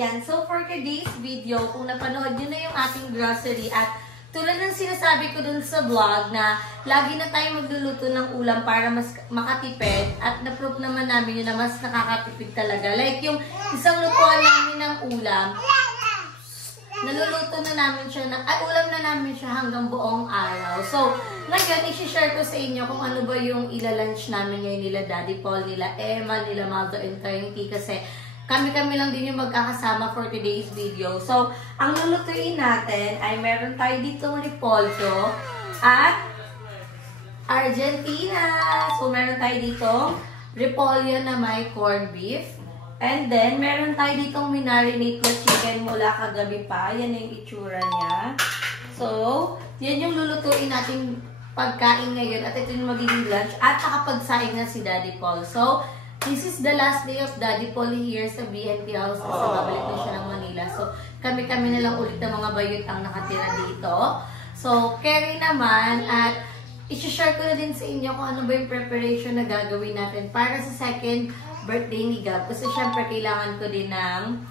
Ayan, so for today's video, kung napanood nyo na yung ating grocery at tulad ng sinasabi ko dun sa vlog na lagi na tayo magluluto ng ulam para mas makatipid at na-proof naman namin yun na mas nakakatipid talaga. Like yung isang lutuan namin ng ulam, naluluto na namin siya, ulam na namin siya hanggang buong araw. So, ngayon, isi-share ko sa inyo kung ano ba yung ila-lunch namin ngayon nila Daddy Paul, nila Emma, nila Maldo and Kainti kasi kami-kami lang din yung magkakasama for today's video. So, ang lulutuin natin ay meron tayo ditong repolyo at Argentina. So, meron tayo ditong repolyo na may corned beef. And then, meron tayo ditong minarinate na chicken mula kagabi pa. Yan yung itsura niya. So, yan yung lulutuin natin pagkain ngayon. At ito yung magiging lunch. At nakapagsaing na si Daddy Paul. So, this is the last day of Daddy Paul here sa BNP House kasi babalik na siya ng Manila. So, kami-kami na lang ulit ng mga bayot ang nakatira dito. So, Kerry naman at i-share ko na din sa inyo kung ano ba yung preparation na gagawin natin para sa second birthday ni Gab. Kasi syempre kailangan ko din ng,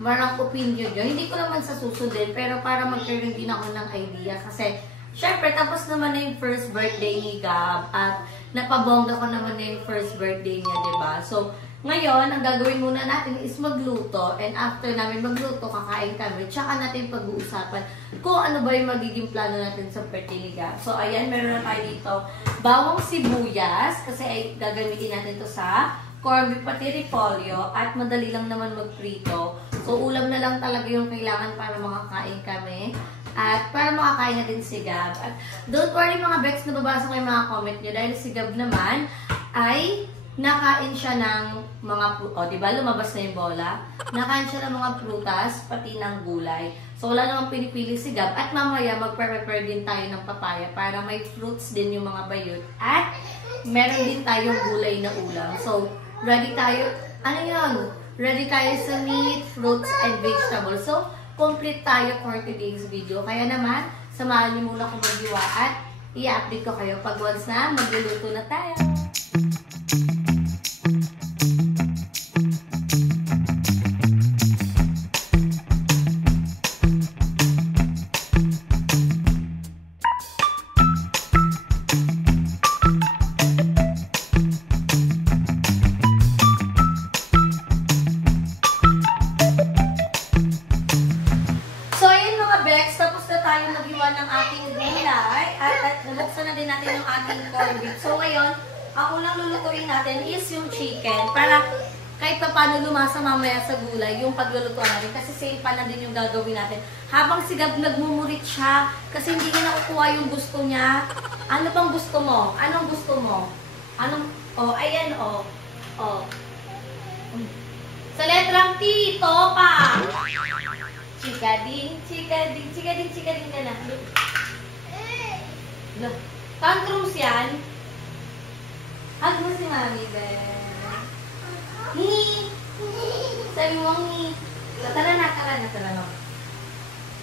marang opinion nyo. Hindi ko naman sa susundin, pero para magkaroon din ako ng idea. Kasi, syempre, tapos naman na yung first birthday ni Gab at napabongga ko naman na yung first birthday niya, diba? So, ngayon, ang gagawin muna natin is magluto. And after namin magluto, kakain kami. Tsaka natin pag-uusapan kung ano ba yung magiging plano natin sa birthday ni Gab. So, ayan, meron na tayo dito bawang sibuyas. Kasi ay gagamitin natin to sa corned beef pati repolyo. At madali lang naman magprito. So, ulam na lang talaga yung kailangan para makakain kami. At para makakain na din si Gab. At don't worry mga Bex, nababasa ko yung mga comment nyo. Dahil si Gab naman ay nakain siya ng mga, diba lumabas na yung bola? Nakain siya ng mga prutas, pati ng gulay. So wala namang pinipili si Gab. At mamaya magprepare din tayo ng papaya para may fruits din yung mga bayot. At meron din tayong gulay na ulam. So ready tayo, ready tayo sa meat, fruits, and vegetables. So complete tayo for today's video. Kaya naman, samahan niyo muna kung maghiwa at i-update ko kayo pag once na magluluto na tayo. Nabuksan na din natin yung ating corned beef. So ngayon, ang unang lulutuin natin is yung chicken. Para kahit pa paano lumasa mamaya sa gulay, yung paglulutuan natin. Kasi same pa na din yung gagawin natin. Habang si Gab nagmumurit siya, kasi hindi niya nakukuha yung gusto niya. Ano bang gusto mo? Anong gusto mo? Ayan, Sa letrang T, topa! Chikading, chikading, chikading, chikading ka na. Tantrums yan. Hug mo si Mami, Ben. Ni! Sabi mo, ni. Tara na.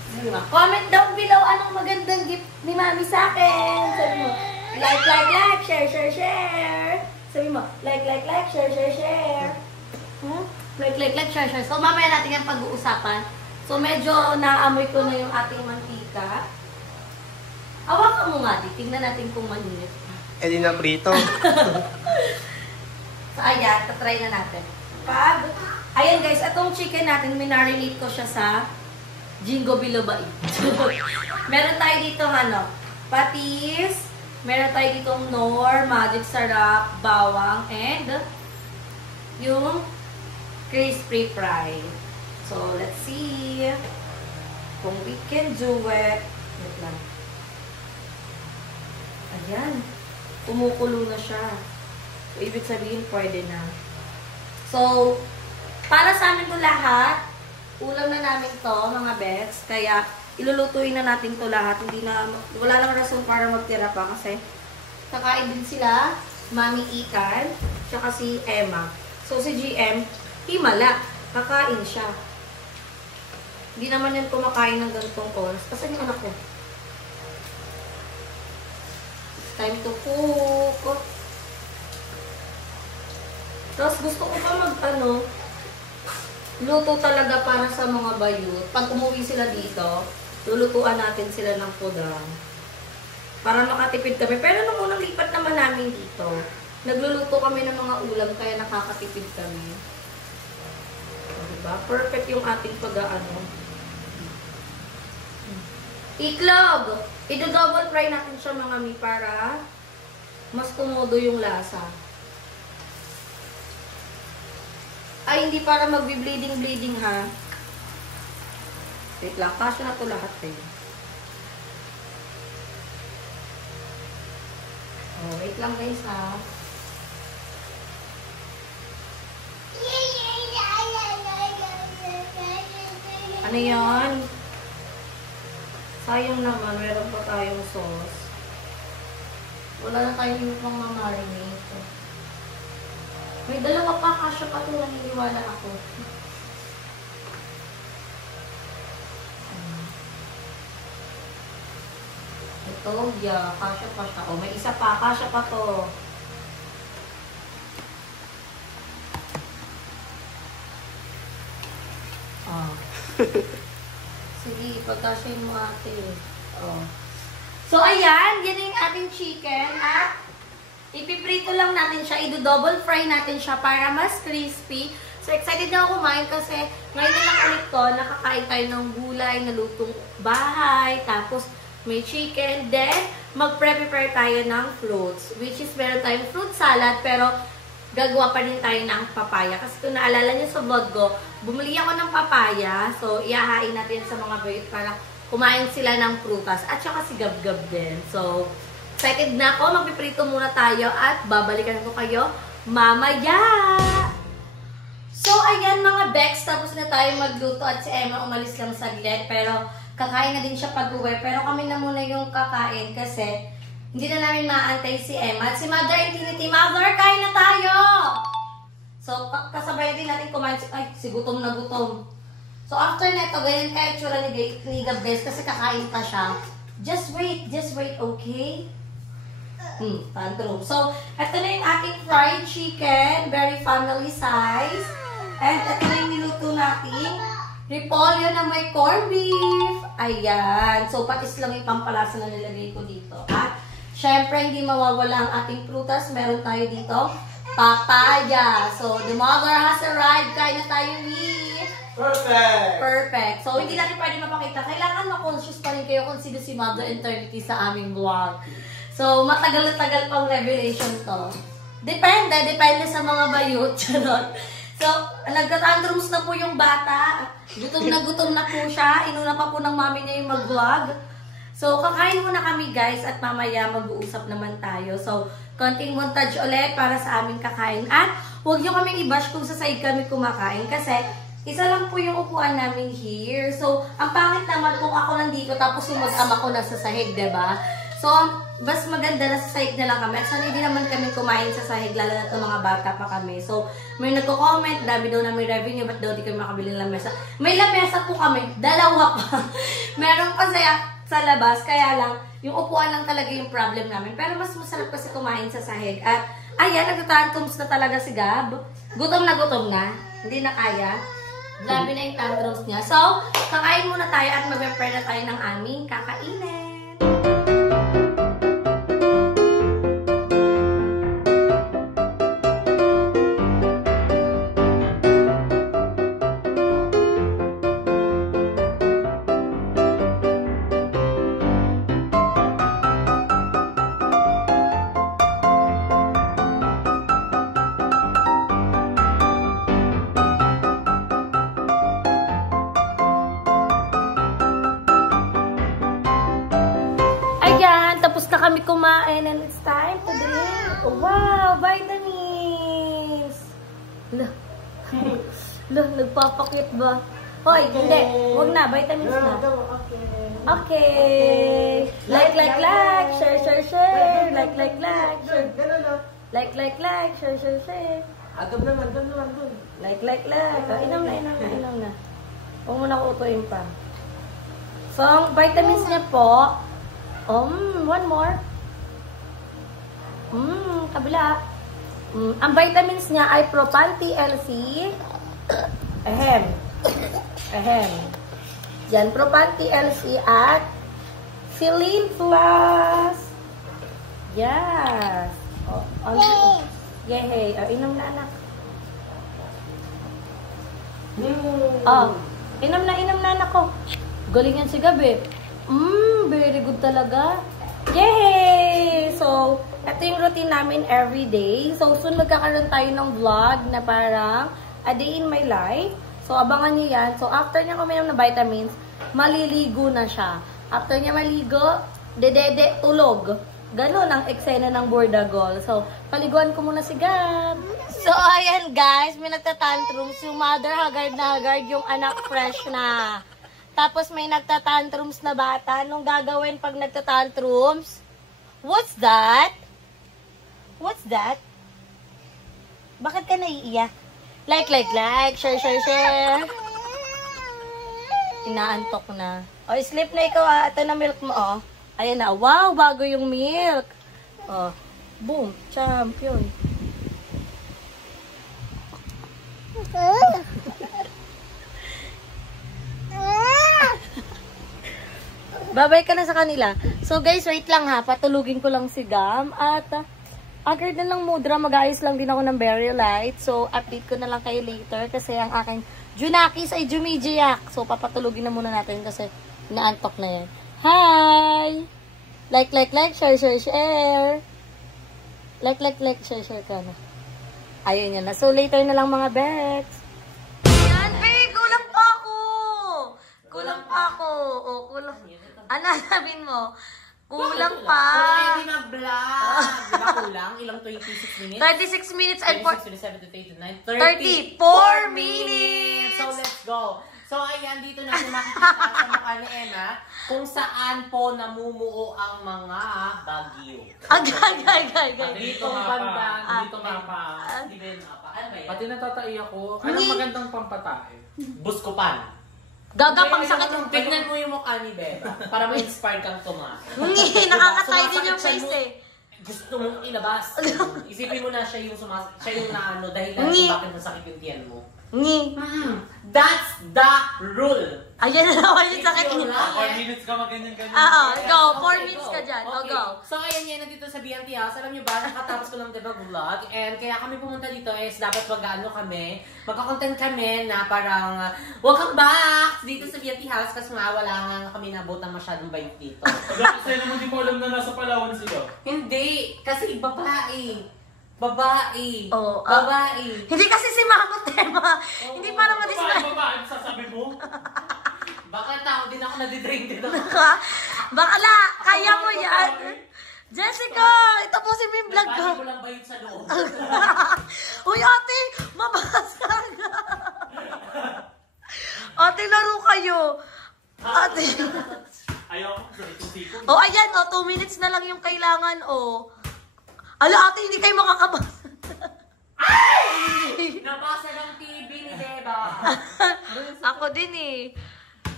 Sabi mo, comment down below anong magandang gift ni Mami sa akin. Sabi mo, like, share. Sabi mo, like, share. Like, share. So, mamaya natin yung pag-uusapan. So, medyo naamoy ko na yung ating mantika. Hawakan mo nga, tingnan natin kung maninit. Di na prito. So, ayan, tatry na natin. Ayan guys, itong chicken natin, minarinate ko siya sa Jingo Biloba. Meron tayo dito, patis. Meron tayo ditong Knorr, magic sarap, bawang, and yung crispy fry. So, let's see kung we can do it. Wait lang. Ayan. Kumukulo na siya. So, ibig sabihin, pwede na. So, para sa amin to lahat, ulam na namin to, mga bets. Kaya, ilulutuin na natin to lahat. Wala lang rason para magtira pa kasi kakain din sila, Mami Ikan, tsaka si Emma. So, si GM, himala. Kakain siya. Hindi naman yan kumakain ng ganitong oras. Kasi yung anak ko. Time to cook. Tapos gusto ko pa luto talaga para sa mga bayot. Pag umuwi sila dito, lulutuan natin sila ng pudang. Para makatipid kami. Pero nung unang lipat naman namin dito, nagluluto kami ng mga ulam kaya nakakatipid kami. Diba? Perfect yung ating pag-aano. Iklog! I-double fry natin siya mga mi para mas tumodo yung lasa. Ay, hindi para magbi-bleeding ha. Wait lang, kasya na to lahat eh. Oh, wait lang guys ha. Ano yan? Sayang naman, meron pa tayong sauce. Wala na tayong pang mamarinate. May dalawa pa, kasya pa ito, naniniwala ako. Ito, yeah, kasya pa siya. O, may isa pa, kasya pa to. Oh. Sige, pagkasya mo ate. Oh. So, ayan, yan yung ating chicken. At ipiprito lang natin siya. I-double fry natin siya para mas crispy. So, excited na ako kumain kasi ngayon na lang ulit ko, nakakain tayo ng gulay, na lutong bahay, tapos may chicken. Then, mag-prepare tayo ng fruits. Which is, meron tayong fruit salad, pero gagawa pa rin tayo ng papaya. Kasi kung naalala niyo sa vlog ko, bumili ako ng papaya. So, iahain natin sa mga bayot para kumain sila ng prutas. At saka si Gab-Gab din. So, excited na ako. Magpiprito muna tayo at babalikan ko kayo mamaya. So, ayan mga Bex. Tapos na tayo magluto at si Emma umalis lang saglit. Pero, kakain na din siya pag-uwi. Pero kami na muna yung kakain kasi hindi na namin maantay si Emma. At si Mother Infinity, Mother, kain na tayo! So, kasabay din natin kumain. Ay, si gutom na gutom. So, after neto, ganyan kaya tsura ni Gab, guys, kasi kakain pa siya. Just wait, okay? Tantrum. So, ito na yung ating fried chicken. Very family size. And ito na yung niluto natin. Repolyo na may corned beef. Ayan. So, patis lang yung pampalasa na nilagay ko dito. At, syempre, hindi mawawala ang ating prutas. Meron tayo dito, papaya. So, the mother has arrived. Kain na tayo ni... Perfect. So, hindi natin pwede mapakita. Kailangan ma-conscious pa rin kayo kung sino si Mother Eternity sa aming vlog. So, matagal na tagal pang revelation to. Depende sa mga bayot. So, nagtatantrums na po yung bata. Gutom na po siya. Inuna pa po ng mami niya yung mag-vlog. So, kakain muna kami guys at mamaya mag-uusap naman tayo. So, konting montage ulit para sa aming kakain. At huwag nyo kaming i-bash kung sa side kami kumakain kasi isa lang po yung upuan namin here. So, ang pangit naman kung ako nandito tapos yung mag-ama ko nasa sahig, diba? So, mas maganda na sa sahig na lang kami. At sana hindi naman kami kumain sa sahig, lalo na itong mga bata pa kami. So, may nagko-comment, dami daw na may revenue, ba't daw di kami makabili ng lamesa? May lamesa po kami, dalawa pa. Meron pa sa labas, kaya lang, yung upuan lang talaga yung problem namin. Pero mas masarap kasi kumain sa sahig. At, ayan, nagtatantrums na talaga si Gab. Gutom na, hindi na kaya. Grabe na yung tantrums niya. So, kakain muna tayo at mag-prepare na tayo ng aming kakainin. Tapos na kami kumain and it's time to drink. Wow, vitamins! Nagpapakit ba? Hoy, hindi. Huwag na, vitamins na. Okay. Like. Share. Like. Share. Like. Share. Agam naman dun. Like. Inom na. Huwag mo na kutuin pa. So, ang vitamins niya po, one more. Kabila. Ang vitamins niya ay Propanti LC, Ahem. Ahem. Yan, Propan TLC at Celine Plus. Yes. Oh, yay. Oh, inom na, anak. Oh, inom na, anak ko. Galing yan si Gabi. Very good talaga. Yay! So, ito yung routine namin everyday. So, soon magkakaroon tayo ng vlog na parang a day in my life. So, abangan nyo yan. So, after niya kuminom ng vitamins, maliligo na siya. After niya maligo, dedede, tulog. Ganon ang eksena ng Bordagol. So, paliguan ko muna si Gab. So, ayan guys, may nagtatantrums. Yung mother haggard na haggard, yung anak fresh na. Tapos may nagtatantrums na bata. Anong gagawin pag nagtatantrums? What's that? What's that? Bakit ka naiiyak? Like, share. Inaantok na. O, sleep na ikaw ah. Ito na milk mo, oh. Ayan na. Wow, bago yung milk. Oh, boom. Champion. Babay ka na sa kanila. So, guys, wait lang ha. Patulugin ko lang si Gam. At, agad na lang mudra. Mag-ayos lang din ako ng berry light. So, update ko na lang kayo later. Kasi ang aking Junakis ay jumijiyak. So, papatulugin na muna natin kasi naantok na yan. Hi! Like, share. Like, share ka na. Ayun yan na. So, later na lang mga bets. Yan, babe! Kulang pa ako! Kulang pa ako. O, kulang. Ano sabihin mo? Kulang pa. Kulang hindi mag-vlog. Diba kulang? Ilang 26 minutes? 36 minutes and 26, 27, 28, 34 29, 34 minutes! So, let's go. So, ayan, dito na makikita sa mukha ni Emma kung saan po namumuo ang mga bagyo. Agay. Dito banda, dito mapa. Ano ba yan? Pati natatai ako. Anong magandang pampatae? Buskupan. Gagapang sakit yung tignan mo yung mukha ni Beba para ma-inspire kang tumakas. Nakakatay din yung face eh. Gusto mong ilabas. Isipin mo na siya yung naano dahil kung bakit nasakit yung tiyan mo. That's the rule. Ayan na naman yung sakit niya. 4 minutes ka maganyan-ganyan. Go. 4 minutes ka dyan. Okay. Go. So, ayan yan. Nandito sa BNT House. Alam nyo ba, nakatapos ko lang diba vlog. And kaya kami pumunta dito is dapat mag-ano kami. Magka-content kami na parang welcome back dito sa BNT House kasi nga wala nga kami nabotang masyadong bayot dito. Kasi naman di ko alam na nasa Palawan sila. Hindi. Kasi babae. Babae. Oh, babae. Hindi kasi si Mama Tema. Hindi para ma-display. Babae, sasabi mo? Baka tao din ako nadidrain dito. Bakala, kaya mo yan. Jessica, ito po si Mim Vlog ko. Bakit mo lang bayot sa loob? Uy, ate, mabasag. Ate, laro kayo. Ate. Ayaw, sipon. Oh, ayan, 2 minutes na lang yung kailangan, Ala, ate, hindi kayo makakabasa. Ay! Nabasa ng TV ni Beba. Ako din eh.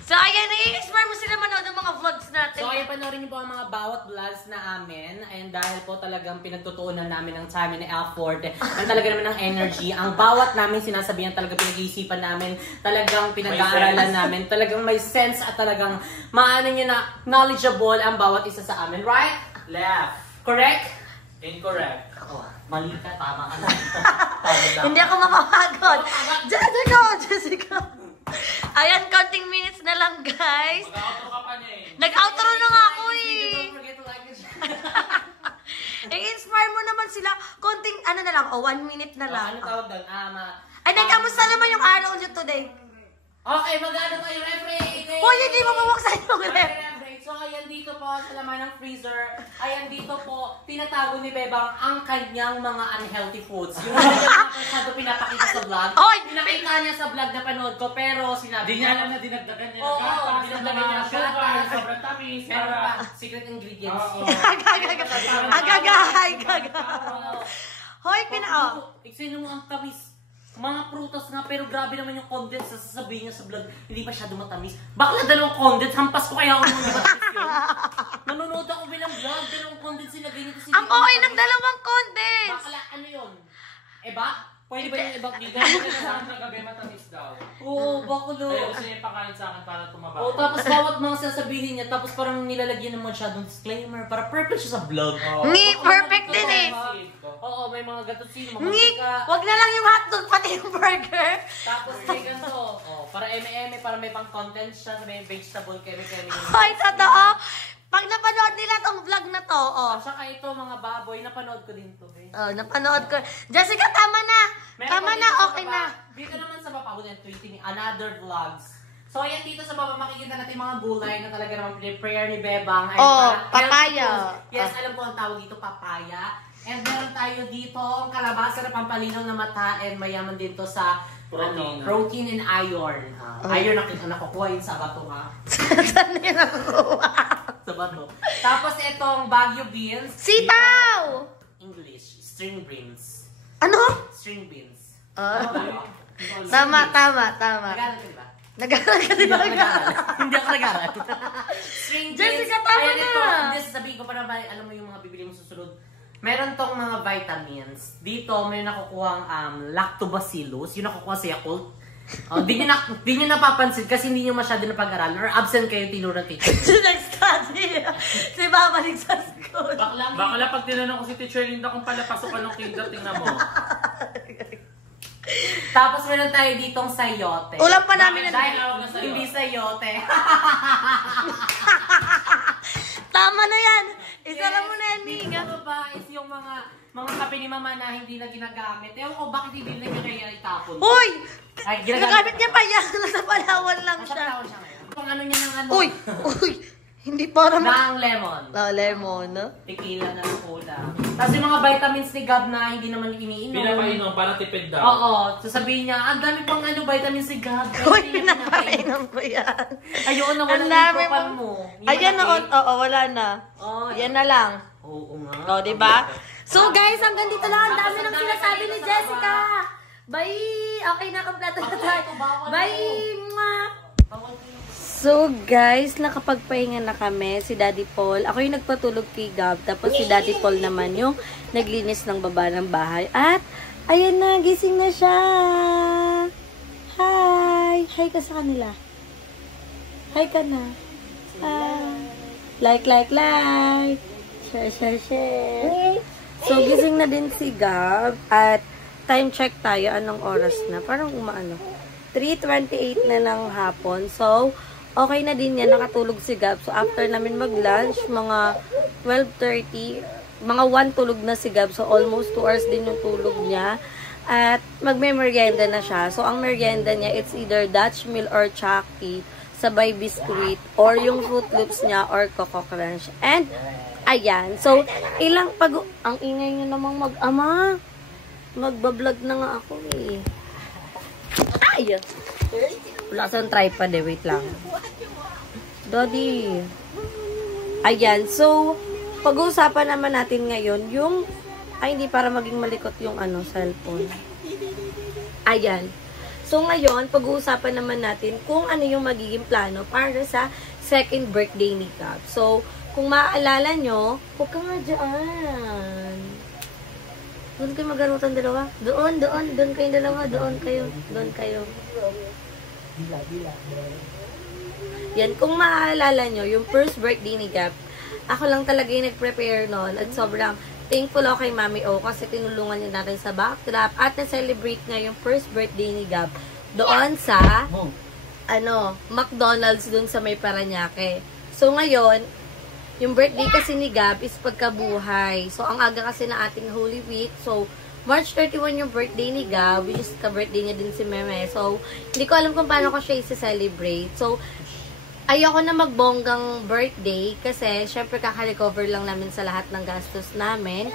So, ayan, nai-inspire mo sila manood ng mga vlogs natin. So, ayan, panoorin niyo po ang mga bawat vlogs na amin. And dahil po talagang pinagtutuunan namin ng time and effort, and talaga naman ng energy, ang bawat namin sinasabihan talaga pinag-iisipan namin, talagang pinag-aaralan namin, talagang may sense at talagang maano niyo na knowledgeable ang bawat isa sa amin. Right? Left. Correct? Incorrect. Oh, mali ka, tama ka na. Hindi ako mapapagod. Jessica. Ayan, counting minutes na lang, guys. Mag-outro ka pa niya eh. Nag-outro na nga ako eh. Don't forget to like and share. I-inspire mo naman sila. Konting, ano na lang, 1 minute na lang. Ano tawag doon? Ay, nagkamusta naman yung araw nyo today? Okay, mag-ano tayo, refree. Hoy, hindi mo mabuksan yung ref. So, ayan dito po sa laman ng freezer. Ayan dito po, tinatago ni Bebang ang kanyang mga unhealthy foods. Yung mga masyado pinapakita sa vlog. Oy! Pinakita niya sa vlog na panood ko, pero sinabi Di niya alam na dinagdagan niya. Oo, gatas, dinagdagan niya ng sugar, gatas. sobrang tamis. Meron pa, secret ingredients. Oo. Agagay. Hoy, Sino ang tamis? Mga prutas nga, pero grabe naman yung condense na sasabihin niya sa vlog, hindi masyado matamis. Bakla dalawang condense, hampas ko kaya ako nung matamis yun. Nanonood ako bilang vlog, dalawang condense sila ganyan kasi. ang okay ng dalawang condense. Bakla, ano yun? Eba? Pwede ba yung ibang dito? Dahil ko na sa akin kagabi matamis daw. Oo, baklo. Kaya gusto niya ipakain sa akin para tumaba. Oo, tapos bawat mga sasabihin niya, tapos parang nilalagyan ng masyadong disclaimer para perfect siya sa vlog. Ngi, perfect din eh. Oo, may mga gatusino, mga Ngi, sika. wag na lang yung hotdog, pati yung burger. Tapos may ganito, para eme-eme, para may pang-content siya, may vegetable, keme-keme. Hoy, totoo. Pag napanood nila tong vlog na to, oh. At saka ito, mga baboy, napanood ko din to. Eh. Oh, napanood ko. Jessica, tama na. Meron Tama pa na, dito sa okay baba. na. Dito naman sa baba, within 20 another vlogs. So, ayan dito sa baba, makikita natin mga gulay na talaga naman prepare ni Bebang. Ay, Oh, para- papaya. Yes, alam ko ang tawag dito, papaya. And meron tayo dito ang kalabasa na pampalinaw na mata and mayaman din to sa protein and iron. Iron na nakukuha yun sa bato ha. Saan yun nakukuha? Sa bato. Tapos itong Baguio beans. Sitaw! English, string beans. Ano? String beans. Ah. Ano? Tama, tama, tama. Nag-aaral ka diba? Nag-aaral ka din ba? Hindi ako nag-aaral. String beans. Jessica, tama Ayan, na. ito, hindi sasabihin ko para alam mo yung mga bibili mo susunod. Meron tong mga vitamins. Dito, may nakukuhang lactobacillus. Yung nakukuha sa Yakult. Di nyo napapansin kasi hindi nyo masyado napag-aralan or absent kayo tinuro ng teacher. Nag-study. Si babalik sa school. Bakla pag tinanong ko si Teacher Linda kung pala pasukan ng kinder, tingnan mo. Tapos meron tayo ditong sayote. Ulam pa namin Bakit na... dahil tawag na sayote? Hindi sayote. Tama na yan. Isara mo na yan, Minga. Ito ba is yung mga kape ni mama na hindi na ginagamit. Ewan ko bakit hindi na niya kaya itapon. Uy! Ay, Ginagamit niya pa yan. Nasa Palawan lang Nasa siya. Palawan siya ngayon. Kung ano niya ng ano. Uy! Uy! Hindi para Ng lemon. lemon, no? Tequila na ng cola. Tapos yung mga vitamins ni Gab na hindi naman iniinom. Pinapainom para tipid daw. Oo. Sasabihin niya, ang dami pang vitamins ni Gab. Uy, pinapainom ko yan. Ayun na wala Ang na dami yung mo. mo. Yung Ayan na, malaki. oo, wala na. Oh, Yan na lang. Oo nga. O, diba? So, guys, hanggang dito lang. Ang dami ng sinasabi ni Jessica. Bye! Okay na, kompleto na tayo. Bye! Mwah! So, guys, nakapagpahinga na kami. Si Daddy Paul. Ako yung nagpatulog kay Gab. Tapos si Daddy Paul naman yung naglinis ng baba ng bahay. At, ayan na, gising na siya. Hi! Hi ka sa kanila. Hi ka na. Hi. Like. Share. So, gising na din si Gab. At, time check tayo. Anong oras na? Parang umaano. 3:28 na ng hapon. So, okay na din yan. Nakatulog si Gab. So, after namin mag-lunch, mga 12:30, mga 1 tulog na si Gab. So, almost 2 hours din yung tulog niya. At, magme-merienda na siya. So, ang merienda niya, it's either Dutch Mill or Chucky, sabay biskuit, or yung Fruit Loops niya, or Coco Crunch. And, ayan. So, ang ingay niyo namang mag-ama. Magbablog na nga ako eh. Ay! Wala kasang tripod eh. Wait lang. Daddy. Ayan. So, pag-uusapan naman natin ngayon yung... Ay, hindi para maging malikot yung cellphone. Ayan. So, ngayon, pag-uusapan naman natin kung ano yung magiging plano para sa second birthday ni Gab. So, kung maaalala nyo, huwag ka nga dyan. Doon kayo magarutan dalawa. Doon kayong dalawa. Doon kayo. Yan, kung maaalala nyo, yung first birthday ni Gab, ako lang talaga yung nag-prepare noon. At sobrang thankful ako kay Mami O kasi tinulungan niya natin sa backdrop at na-celebrate nga yung first birthday ni Gab doon sa McDonald's doon sa may Paranaque. So ngayon, yung birthday kasi ni Gab is pagkabuhay. So, ang aga kasi na ating Holy Week. So, March 31 yung birthday ni Gab, which is ka-birthday niya din si Meme. So, hindi ko alam kung paano ko siya i-celebrate. So, ayoko na magbonggang birthday kasi, syempre, kaka-recover lang namin sa lahat ng gastos namin.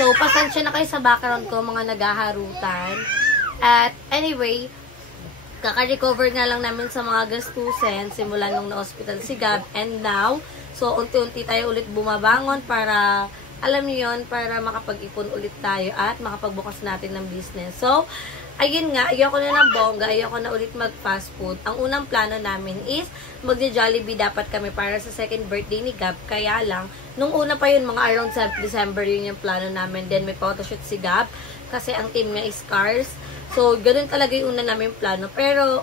So, pasensya na kayo sa background ko, mga nagaharutan. At, anyway, kaka-recover nga lang namin sa mga gastusin simula nung na-hospital si Gab. And now, so, unti-unti tayo ulit bumabangon para, alam niyo yun, para makapag-ipon ulit tayo at makapagbukas natin ng business. So, ayun nga, ayoko na ng bongga, ayoko na ulit mag-fast food. Ang unang plano namin is, magja-Jollibee dapat kami para sa second birthday ni Gab. Kaya lang, nung una pa yun, mga around December yun yung plano namin. Then, may photoshoot si Gab. kasi ang team niya is Cars. So, ganun talaga yung una namin plano. Pero,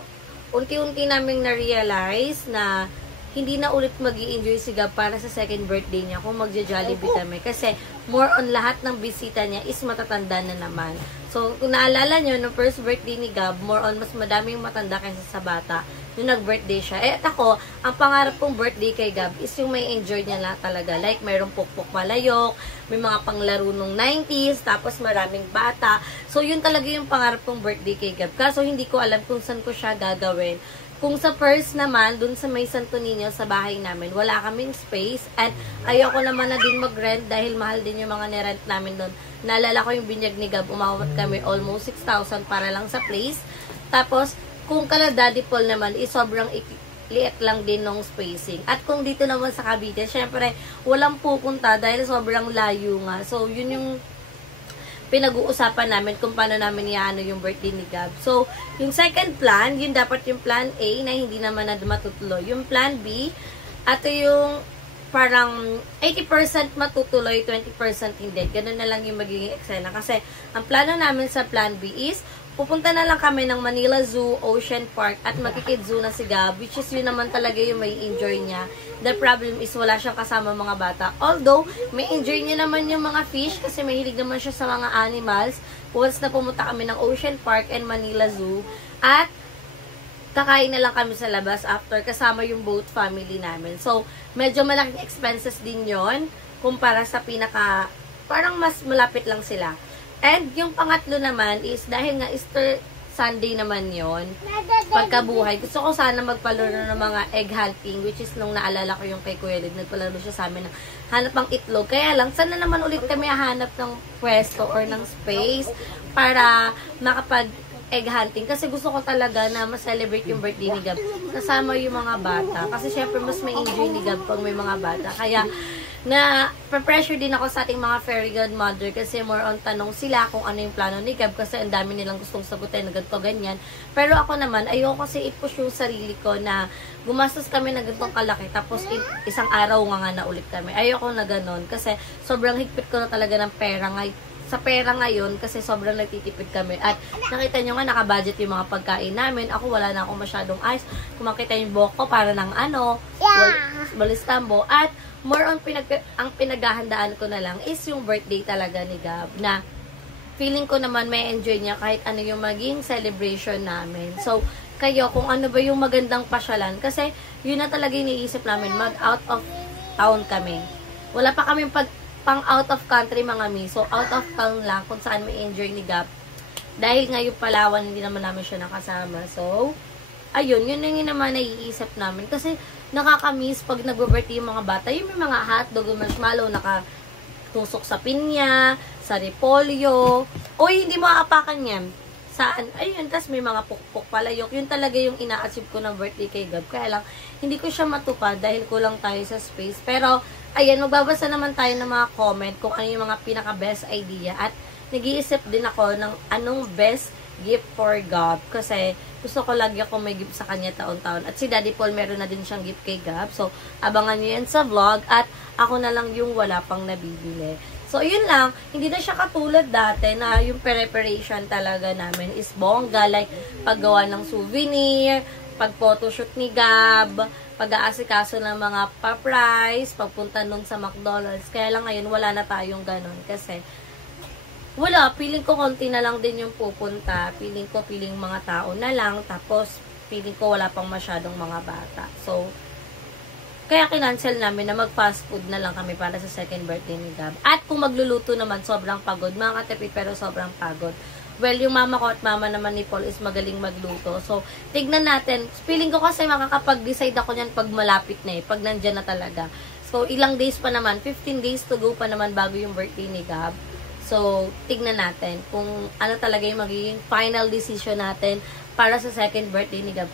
unti-unti namin na-realize na hindi na ulit mag-i-enjoy si Gab para sa second birthday niya kung magja-Jollibee kami. Kasi, more on lahat ng bisita niya is matatanda na naman. So, kung naalala nyo, no first birthday ni Gab, more on mas madaming matanda kaysa sa bata nung nag-birthday siya. At ako, ang pangarap kong birthday kay Gab is yung may enjoy niya lang talaga. Like, mayroong pukpok malayok, may mga panglaro nung 90s, tapos maraming bata. So, yun talaga yung pangarap kong birthday kay Gab. Kaso, hindi ko alam kung saan ko siya gagawin. Kung sa first naman, dun sa may Santo Niño, sa bahay namin, wala kaming space. And ayoko naman na din mag-rent dahil mahal din yung mga nirent namin dun. Naalala ko yung binyag ni Gab, umawat kami almost 6,000 para lang sa place. Tapos, kung kala Daddy Paul naman, sobrang liit lang din ng spacing. At kung dito naman sa Cavite, syempre, walang pupunta dahil sobrang layo nga. So, yun yung pinag-uusapan namin kung paano namin iano yung birthday ni Gab. So, yung second plan, yun dapat yung plan A na hindi naman na matutuloy. Yung plan B, ato yung parang 80% matutuloy, 20% hindi. Ganun na lang yung magiging eksena. Kasi, ang plano namin sa plan B is, pupunta na lang kami ng Manila Zoo, Ocean Park, at magkikid zoo na si Gab, which is yun naman talaga yung may enjoy niya. The problem is wala siyang kasama mga bata. Although, may enjoy niya naman yung mga fish kasi mahilig naman siya sa mga animals. Once na pumunta kami ng Ocean Park and Manila Zoo, at kakain na lang kami sa labas after kasama yung both family namin. So, medyo malaking expenses din yon kumpara sa parang mas malapit lang sila. And yung pangatlo naman is, dahil nga Easter Sunday naman yon pagkabuhay, gusto ko sana magpalaro ng mga egg hunting, which is nung naalala ko yung kay Kuya Lid, nagpalaro siya sa amin ng hanap ang itlog. Kaya lang, sana naman ulit kami hanap ng pwesto or ng space para makapag egg hunting. Kasi gusto ko talaga na ma-celebrate yung birthday ni Gab kasama yung mga bata. Kasi syempre, mas may enjoy ni Gab pag may mga bata. Kaya, pressure din ako sa ating mga fairy godmother kasi more on tanong sila kung ano yung plano ni Gab kasi ang dami nilang gustong sagutin na ganito, ganyan. Pero ako naman, ayoko kasi i-push yung sarili ko na gumastos kami na ganitong kalaki tapos isang araw nga na ulit kami. Ayoko na ganon kasi sobrang higpit ko na talaga ng pera sa pera ngayon kasi sobrang nagtitipid kami. At nakita nyo nga, nakabudget yung mga pagkain namin. Ako wala na akong masyadong ice. Kung makita yung buhok ko, para ng balistambo. At more on, ang pinaghahandaan ko na lang is yung birthday talaga ni Gab. Na feeling ko naman may enjoy niya kahit ano yung maging celebration namin. So, kayo, kung ano ba yung magandang pasyalan. Kasi, yun na talaga yung iniisip namin. Mag-out of town kami. Wala pa kami pang out of country mga mi. So, out of town lang kung saan may enjoy ni Gab. Dahil nga yung Palawan, hindi naman namin siya nakasama. So, ayun, yun yung naman naiisip namin. Kasi, nakakamiss pag nag-birthday yung mga bata. Yung may mga hotdog, marshmallow, nakatusok sa pinya, sa repolyo. Oy, hindi mo aapakan yan. Saan? Ayun, tas may mga pukpok palayok. Yun talaga yung ina-achieve ko ng birthday kay Gab. Kaya lang, hindi ko siya matupad dahil kulang tayo sa space. Pero, ayan, magbabasa naman tayo ng mga comment kung ano yung mga pinaka-best idea. At nag-iisip din ako ng anong best gift for Gab. Kasi gusto ko lagi ako may gift sa kanya taon-taon. At si Daddy Paul meron na din siyang gift kay Gab. So, abangan nyo yan sa vlog. At ako na lang yung wala pang nabibili. So, yun lang. Hindi na siya katulad dati na yung preparation talaga namin is bongga. Like, paggawa ng souvenir, pag-photoshoot ni Gab, pag-aasikaso ng mga pa-price, pagpunta nun sa McDonald's. Kaya lang ngayon, wala na tayong ganun. Kasi, wala. Feeling ko konti na lang din yung pupunta. Feeling mga tao na lang. Tapos, feeling ko wala pang masyadong mga bata. So, kaya kinancel namin na mag-fast food na lang kami para sa second birthday ni Gab. At kung magluluto naman, sobrang pagod. Mga katipid, pero sobrang pagod. Well, yung mama ko at mama naman ni Paul is magaling magluto. So, tignan natin. Feeling ko kasi makakapag-decide ako niyan pag malapit na eh. Pag nandyan na talaga. So, ilang days pa naman. 15 days to go pa naman bago yung birthday ni Gab. So, tignan natin kung ano talaga yung magiging final decision natin para sa second birthday ni Gab.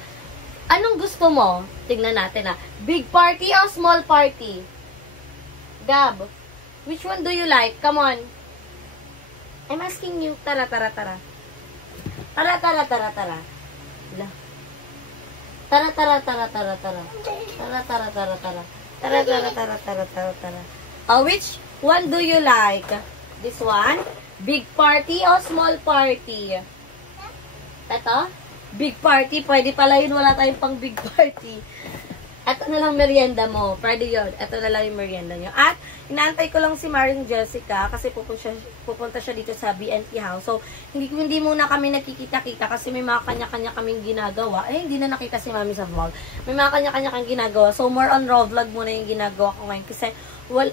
Anong gusto mo? Tignan natin Big party or small party? Gab, which one do you like? Come on. I'm asking you. Tara. Tara. Tara. Oh, which one do you like? This one? Big party o small party? Ito? Big party. Pwede pala yun. Wala tayong pang big party. Ito na lang merienda mo. Pwede yun. Ito na lang yung merienda nyo. At, inaantay ko lang si Maring Jessica kasi pupunta siya dito sa BNT House. So, hindi muna kami nakikita-kita kasi may mga kanya-kanya kaming ginagawa. Hindi na nakita si Mami sa vlog. May mga kanya-kanya kang ginagawa. So, more on raw vlog muna yung ginagawa ko ngayon. Kasi,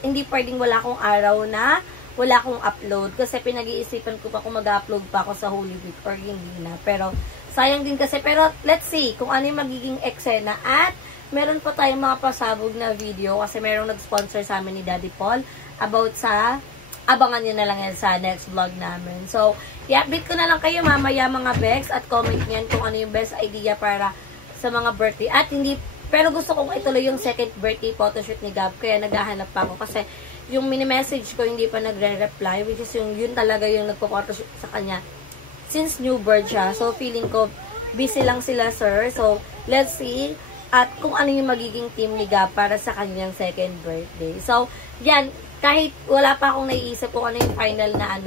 hindi pwedeng wala akong araw na wala akong upload. Kasi pinag-iisipan ko pa kung mag-upload pa ako sa Holy Week or hindi na. Pero, sayang din kasi. Pero, let's see kung ano yung magiging eksena. At, meron pa tayong mga pasabog na video kasi merong nag-sponsor sa amin ni Daddy Paul about sa, abangan nyo na lang yan sa next vlog namin. So, i-update ko na lang kayo mamaya mga Bex at comment nyan kung ano yung best idea para sa mga birthday. At hindi, pero gusto kong ituloy yung second birthday photoshoot ni Gab kaya naghahanap pa ako kasi yung mini-message ko hindi pa nagre-reply which is yun talaga yung nagpo-photoshoot sa kanya since new birth siya. So, feeling ko busy lang sila sir. So, let's see at kung ano yung magiging team ni Gab para sa kanyang second birthday. So, yan, kahit wala pa akong naiisip kung ano yung final na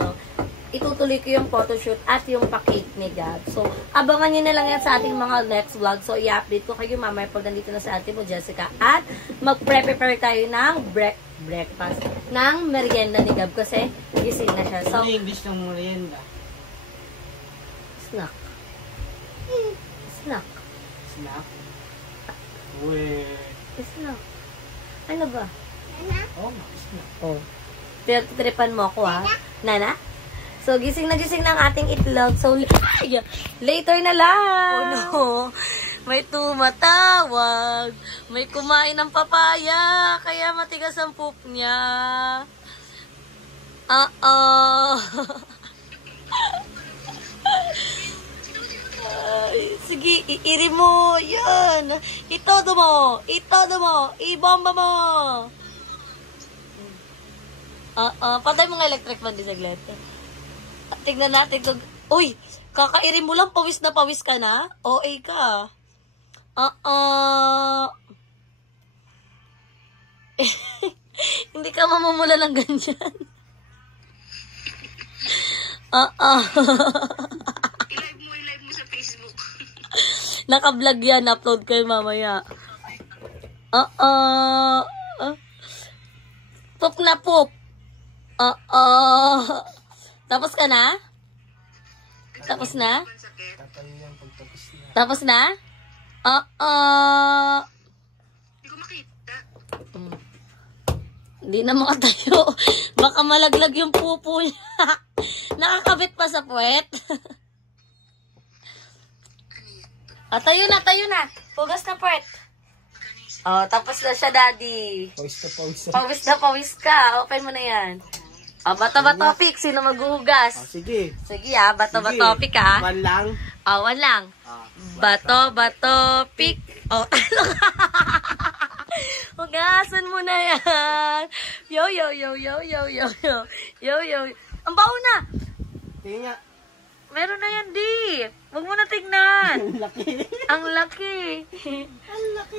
itutuloy ko yung photoshoot at yung pa-cake ni Gab. So, abangan nyo na lang yan sa ating mga next vlog. So, i-update ko kayo mamaya pag nandito na sa ate mo, Jessica. At, mag-prepare tayo ng breakfast, ng merienda ni Gab kasi gising na siya. So, ano English ng merienda? Snack. Snack. Snack? Wait. Snack. Ano ba? Oh, snack. Oh. Tripan mo ako ha. Nana? So, gising na ang ating itlog. So, later na lang. Oh no. May tumatawag. May kumain ng papaya. Kaya matigas ang poop niya. Sige, iiri mo. Yan. Itodo mo. Ibomba mo. Patay mo nga electric fan din saglit. Tignan natin kung... Uy! Kakairin mo lang, pawis na pawis ka na? OA ka. Hindi ka mamumula ng ganyan. I-live mo sa Facebook. Naka-vlog yan, upload kayo mamaya. Pop na pop. Tapos ka na? Tapos na? Tapos na? Hindi ko makita. Hindi na makatayo. Baka malaglag yung pupo niya. Nakakabit pa sa puwet. Tayo na. Pugas na puwet. Tapos na siya, daddy. Pawis na pawis ka. Open mo na yan. Bato-bato pick. Sino maghuhugas? Sige. Sige bato-bato pick ha. One lang. One lang. Bato-bato pick. Talo ka. Hugasan mo na yan. Yo. Ang baho na. Tingnan nga. Meron na yan, di. Huwag mo na tignan. Ang laki.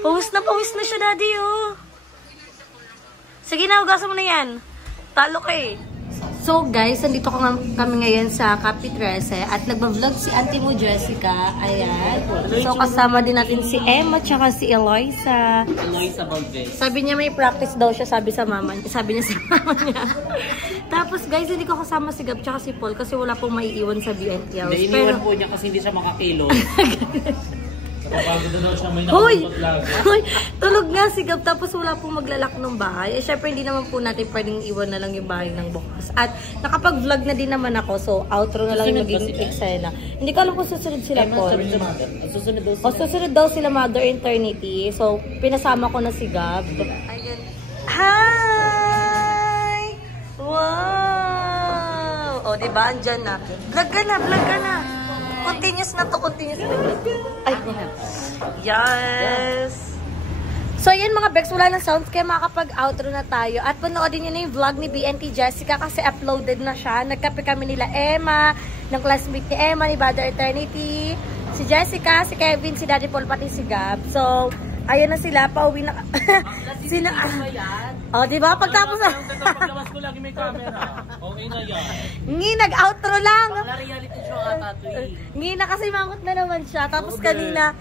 Pawis na siya, daddy, oh. Sige na, hugasan mo na yan. Talo ka eh. So guys, nandito kami ngayon sa Capi 13 at nagba-vlog si auntie mo Jessica. Ayan. So kasama din natin si Emma tsaka si Eloisa. Eloisa Valdez. Sabi niya may practice daw siya, sabi niya sa mama niya. Tapos guys, hindi ko kasama si Gab tsaka si Paul kasi wala pong maiiwan sa BNT House. Hindi, iniwan po niya kasi hindi siya makakilo. Kapagod na daw siya may Hoy! nakapagod lagi. Hoy! Tulog nga si Gab tapos wala pong maglalak ng bahay. Syempre hindi naman po natin pwedeng iwan na lang yung bahay ng bukas. At nakapag-vlog na din naman ako so outro na lang yung magiging eksena. Hindi ko alam kung susunod sila po. Susunod daw sila Mother Eternity. So pinasama ko na si Gab. Ayun. Hi! Wow! Diba? Andyan na. Vlog ka na. Continuous na to, continuous na. Ay, yes! So, ayan mga Bex, wala ng sounds kaya makakapag-outro na tayo. At panoodin nyo na yung vlog ni BNT Jessica kasi uploaded na siya. Nagkape kami nila Emma, ng classmate ni Emma, ni Mother Eternity, si Jessica, si Kevin, si Daddy Paul, pati si Gab. So, Ayan na sila, pauwi na. Sila. Oh, di ba? Pagtapos na. Paglabas ko lagi may camera. Okay na yan. Ngi, nag-outro lang. Wala reality show ata to eh. Ngi na kasi mangot na naman siya. Tapos kanina,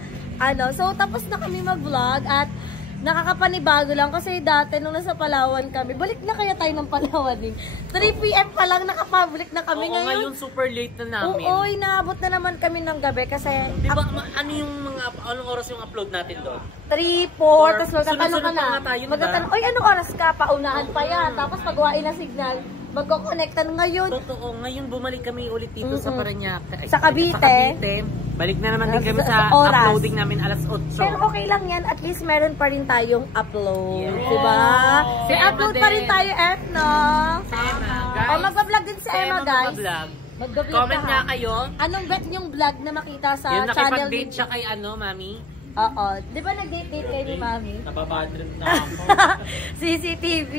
so tapos na kami mag-vlog at nakakapanibago lang kasi dati nung nasa Palawan kami, balik na kaya tayo ng Palawan eh. 3 PM pa lang nakapabalik na kami ngayon super late na namin. Oo, inaabot na naman kami ng gabi kasi Di ba, ano yung mga, anong oras yung upload natin doon? 3, 4, tapos magtatanong ka sunod-sunod na. pa nga tayo, Magtatanong, oy, anong oras ka? Paunahan pa yan. Tapos pagwain na signal, magko-connectan ngayon. Totoo, ngayon bumalik kami ulit dito sa Parañaque. Sa Cavite. Balik na naman din kami Sa sa oras. uploading namin alas 8. Pero okay lang yan, at least meron pa rin tayong upload. Yes. Diba? Si May upload Emma pa rin din. tayo, no? Guys, O, magpa-vlog din si Emma, guys. Magpa-vlog Comment ka, nga ha? kayo. Anong bet yung vlog na makita sa Yung channel nakipag-date ni... siya kay Mami? Oo. Di ba nag-date-date kayo ni Mami? Nababadrip na ako. CCTV.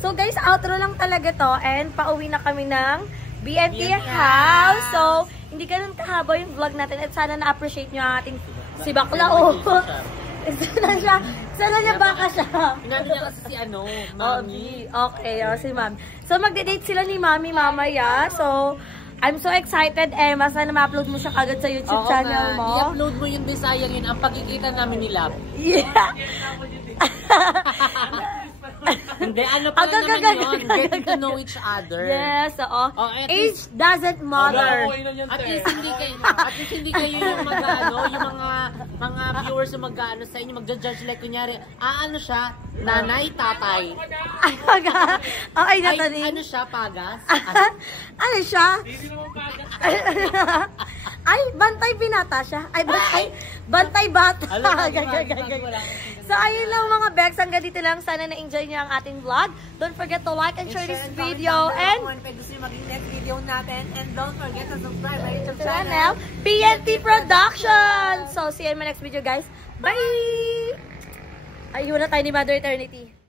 So guys, outro lang talaga to and pauwi na kami ng BNT house. So, hindi ganun kahaba yung vlog natin at sana na-appreciate nyo ang ating si Baklao. Sana niya baka siya. Pinano niya kasi si Mami. Okay, si Mami. So, magde-date sila ni Mami mamaya. So, I'm so excited, Emma. Sana ma-upload mo siya kagad sa YouTube channel mo. I-upload mo yun din, sayang yun. Ang pagkikita namin nila. Yeah. Hindi, ano pa lang naman yun. Getting to know each other. Yes, oo. At Age doesn't matter. At least hindi kayo yung yung mga viewers yung mag-ano sa inyo, magja-judge like kunyari, ano siya, nanay, tatay. Ay, okay na to Ay, ano siya, pagas? Ano siya? Ay, bantay binata siya. Ay, bantay bata. So, ayun lang mga Bex. Hanggang dito lang. Sana na-enjoy niyo ang ating vlog. Don't forget to like and share this video. And Pwede gusto nyo maging next video natin. And don't forget to subscribe to our YouTube channel, PNT Production. So, see you in my next video, guys. Bye! Ayun na tayo ni Mother Eternity.